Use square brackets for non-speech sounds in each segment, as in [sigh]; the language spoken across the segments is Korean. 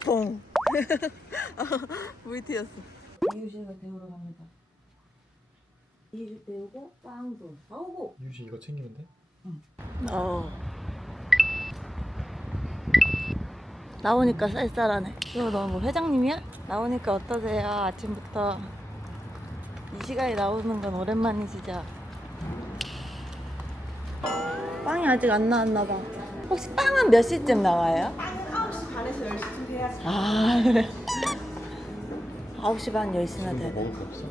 뽕. VT였어. 이유식을 데우러 갑니다. 이유식 데우고 빵도 사오고 유시 이거 챙기면 돼? 어. 나오니까 쌀쌀하네. 이거 너뭐 회장님이야? 나오니까 어떠세요? 아침부터 이 시간에 나오는 건 오랜만이시죠? 빵이 아직 안 나왔나 봐. 혹시 빵은 몇 시쯤 나와요? 빵은 9시 반에서 10시쯤 돼야지. 아 그래. 9시 반 10시나 지금 돼야 뭐 돼. 먹을 거 없어?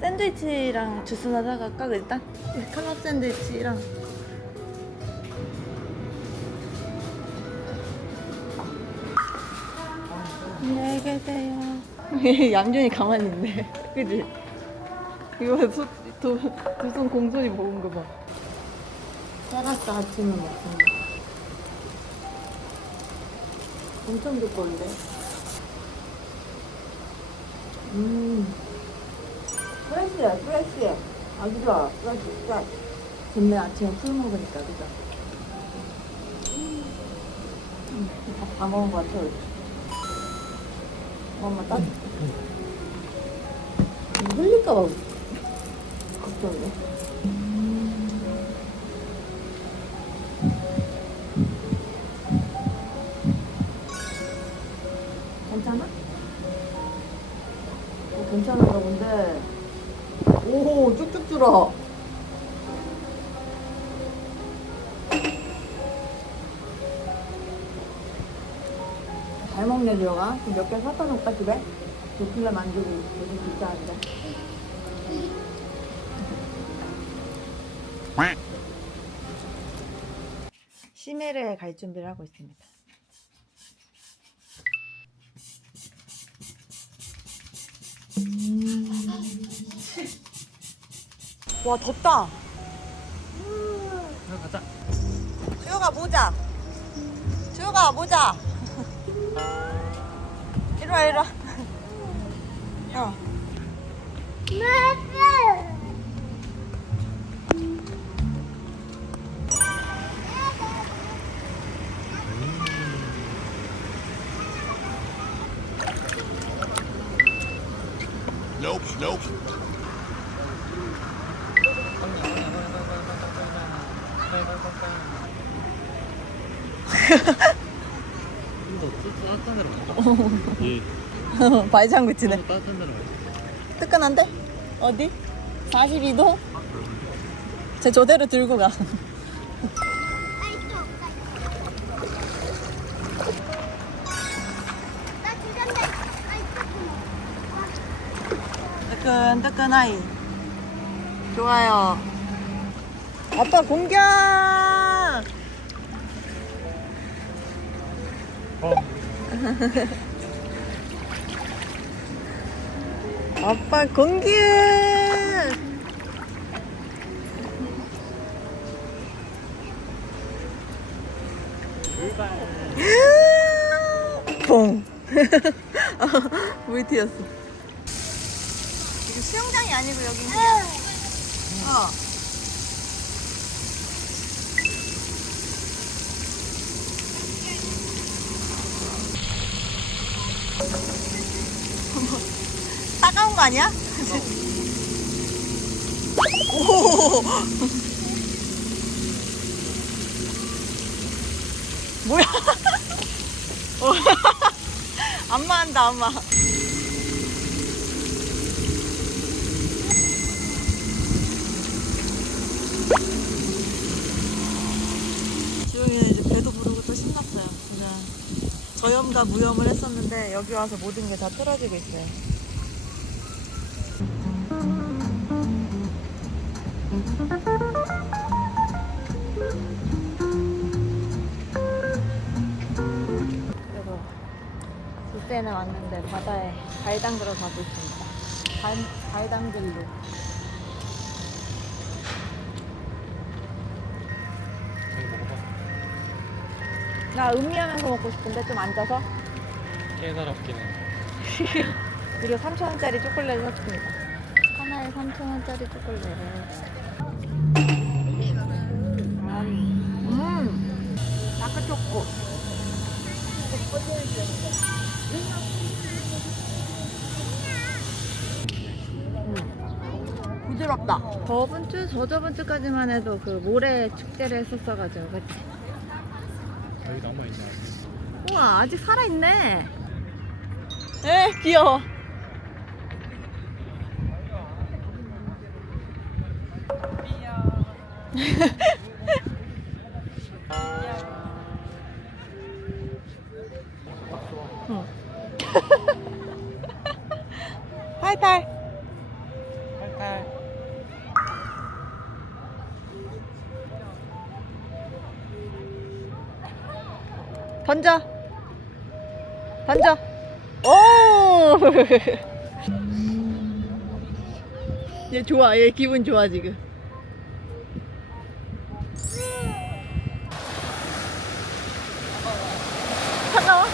샌드위치랑 주스나 사갈까 일단? 클럽 샌드위치랑 안녕히 계세요 [laughs] 얌전히 가만히 있네 [laughs] 그지? 이거 두 손 공손히 먹은 거봐 테라스 아침을 먹습니다 엄청 두꺼운데? 음. 프레시야 프레시 아주 좋아 프레시 프레시. 좋네 아침에 풀 먹으니까 그죠? 음, 다, 다 먹은 것 같아 우리 엄마 음, 흘릴까봐 걱정돼 잘 먹네 들어가 몇개 사다 놓을까 집에? 도플레 만두고 요즘 비싸는데. 시내를 갈 준비를 하고 있습니다. 와 덥다. 그래 가자. 주혁아 모자. 주혁아 모자 이리 와 이리와 야 Nope, nope. [laughs] 데로 가자. 뜨끈한데? 어디? 42도? 제 저대로 들고 가 [laughs] 뜨끈 뜨끈하이 좋아요 아빠 공격 어. [laughs] 아빠 공격 뽕 VT였어. 이게 수영장이 아니고 여긴 그냥 어. 거 아니야? 오. 뭐야? 어. [laughs] 안마한다, 안마. 지웅이는 이제 배도 부르고 또 신났어요. 그냥 저염과 무염을 했었는데 여기 와서 모든 게 다 틀어지고 있어요. 부산에 왔는데 바다에 발 담그러 가고 있습니다. 발, 발 담글로. 저기 먹어봐. 나 음미하면서 먹고 싶은데 좀 앉아서. 깨달았기는. 그리고 3,000원짜리 [laughs] 초콜릿 샀습니다. 하나에 3,000원짜리 초콜릿. 음, 딱 사줬고. 음. 부드럽다. 저번 주, 저저번 주까지만 해도 그 모래 축제를 했었어가지고, 그치? 여기 남아있네 우와, 아직 살아있네. 에 귀여워. [laughs] 던져. 던져. 오. [laughs] 얘 좋아. 얘 기분 좋아 지금. 차가워?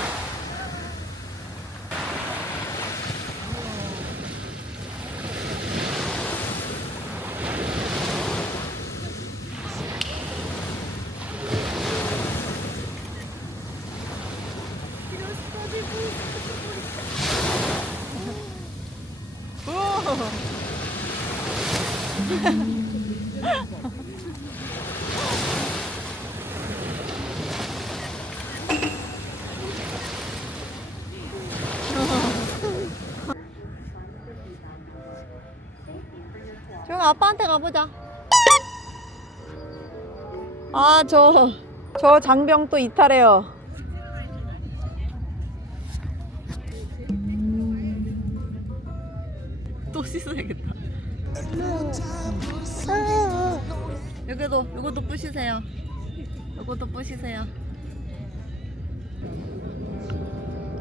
[laughs] 종 아빠한테 가보자. 아, 저, 저 장병 또 이탈해요. 또 씻어야겠다. 여기도, 요것도 부시세요. 요것도 부시세요.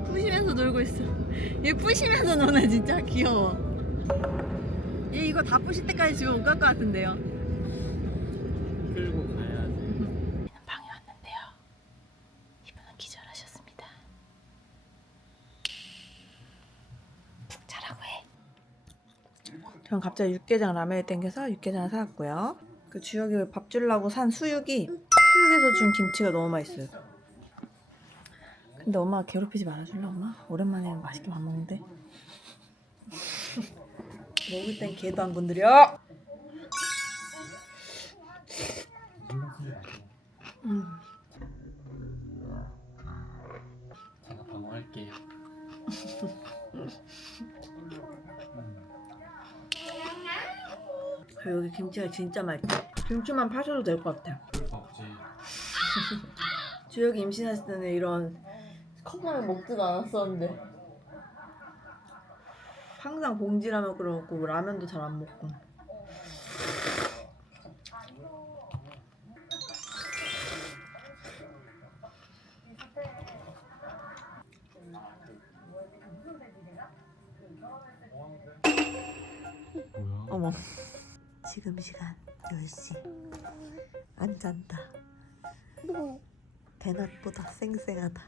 부시면서 놀고 있어. 얘 부시면서 노네, 진짜 귀여워. 얘 이거 다 부실 때까지 집에 못 갈 것 같은데요. 끌고 가야지 방에 왔는데요. 이분은 기절하셨습니다. 푹 자라고 해. 전 갑자기 육개장 라면이 땡겨서 육개장을 사왔고요. 그 주혁이 밥 주려고 산 수육이 수육에서 준 김치가 너무 맛있어요. 근데 엄마가 괴롭히지 말아줄래 엄마? 오랜만에 맛있게 밥 먹는데. [laughs] 먹을 땐 개도 안 건드려. 음. 제가 방어할게요 [laughs] 여기 김치가 진짜 맛있다. 김치만 파셔도 될 것 같아요. 없지. [laughs] 주혁이 임신했을 때는 이런 컵라면 먹지도 않았었는데. 항상 봉지라면 끓여 먹고 라면도 잘 안 먹고. 뭐야? 어머 지금 시간 10시. 안 잔다. 대낮보다 쌩쌩하다.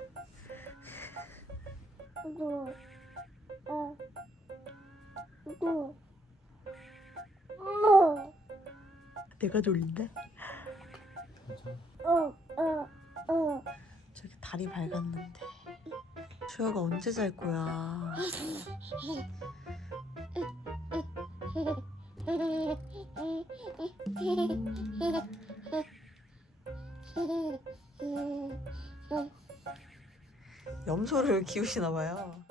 내가 졸린데? 저기 다리 밝았는데. 주혁아 언제 잘 거야 [laughs] 염소를 [laughs] 키우시나 봐요